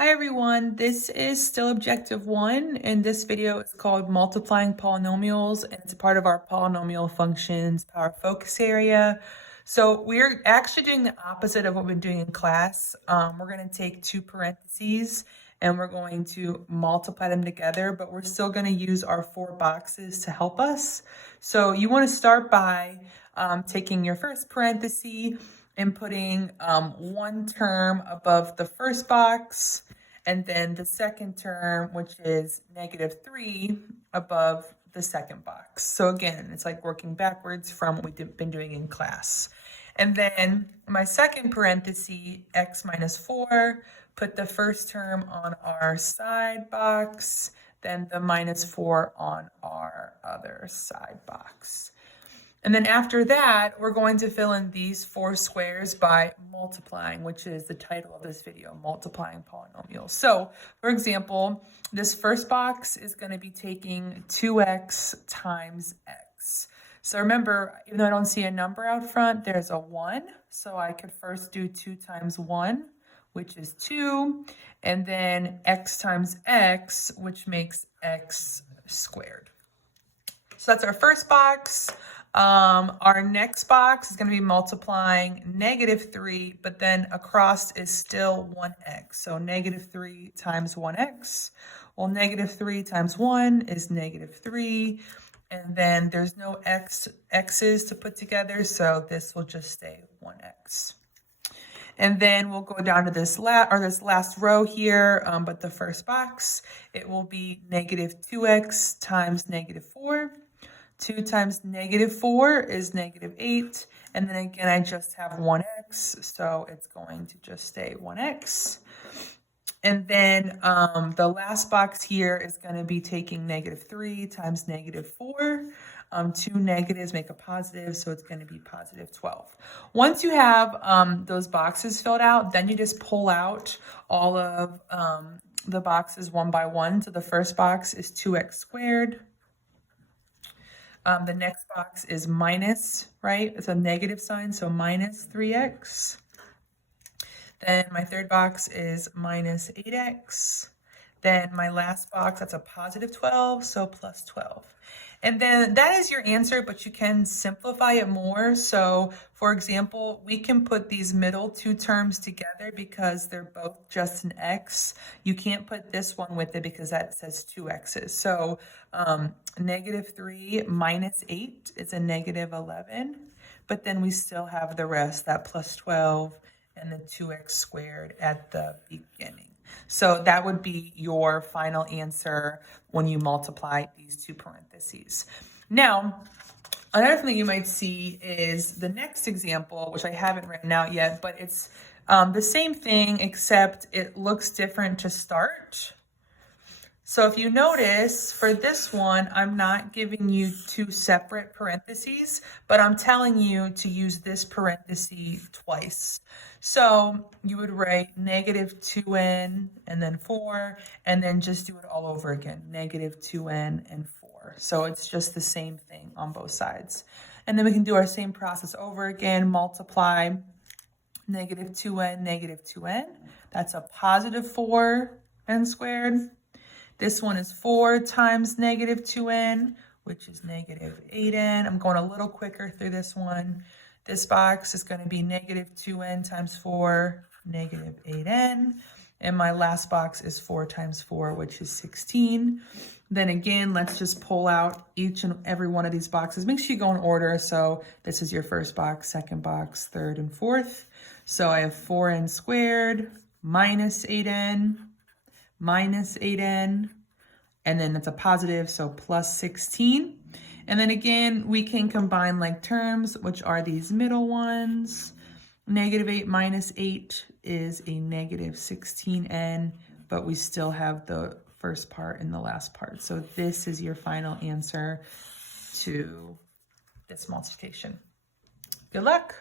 Hi everyone, this is still objective 1 and this video is called multiplying polynomials and it's a part of our polynomial functions power focus area. So we're actually doing the opposite of what we've been doing in class. We're going to take two parentheses and we're going to multiply them together, but we're still going to use our four boxes to help us. So you want to start by taking your first parenthesis and putting one term above the first box, and then the second term, which is -3, above the second box. So again, it's like working backwards from what we've been doing in class. And then my second parenthesis, x minus 4, put the first term on our side box, then the -4 on our other side box. And then after that, we're going to fill in these four squares by multiplying, which is the title of this video, multiplying polynomials. So, for example, this first box is going to be taking 2x times x. So remember, even though I don't see a number out front, there's a 1. So I could first do 2 times 1, which is 2, and then x times x, which makes x squared. So that's our first box. Our next box is going to be multiplying -3, but then across is still 1x. So -3 times 1x. Well, -3 times 1 is -3. And then there's no x's to put together, so this will just stay 1x. And then we'll go down to this last row here, but the first box, it will be -2x times -4. 2 times -4 is -8, and then again I just have 1x, so it's going to just stay 1x. And then the last box here is going to be taking -3 times -4. Two negatives make a positive, so it's going to be +12. Once you have those boxes filled out, then you just pull out all of the boxes one by one. So the first box is 2x squared. The next box is minus, right? It's a negative sign, so -3x. Then my third box is -8x. Then my last box, that's a +12, so +12. And then that is your answer, but you can simplify it more. So for example, we can put these middle two terms together because they're both just an x. You can't put this one with it because that says two x's. So -3 minus 8 is a -11, but then we still have the rest, that +12 and the 2x squared at the beginning. So that would be your final answer when you multiply these two parentheses. Now, another thing that you might see is the next example, which I haven't written out yet, but it's the same thing, except it looks different to start. So if you notice, for this one, I'm not giving you two separate parentheses, but I'm telling you to use this parenthesis twice. So you would write -2n and then 4, and then just do it all over again, -2n and 4. So it's just the same thing on both sides. And then we can do our same process over again, multiply -2n, -2n. That's a +4n squared. This one is 4 times -2n, which is -8n. I'm going a little quicker through this one. This box is going to be -2n times 4, -8n. And my last box is 4 times 4, which is 16. Then again, let's just pull out each and every one of these boxes. Make sure you go in order. So this is your first box, second box, third, and fourth. So I have 4n squared minus 8n. Minus 8n, and then it's a positive, so plus 16. And then again, we can combine like terms, which are these middle ones. -8 minus 8 is a -16n, but we still have the first part and the last part. So this is your final answer to this multiplication. Good luck.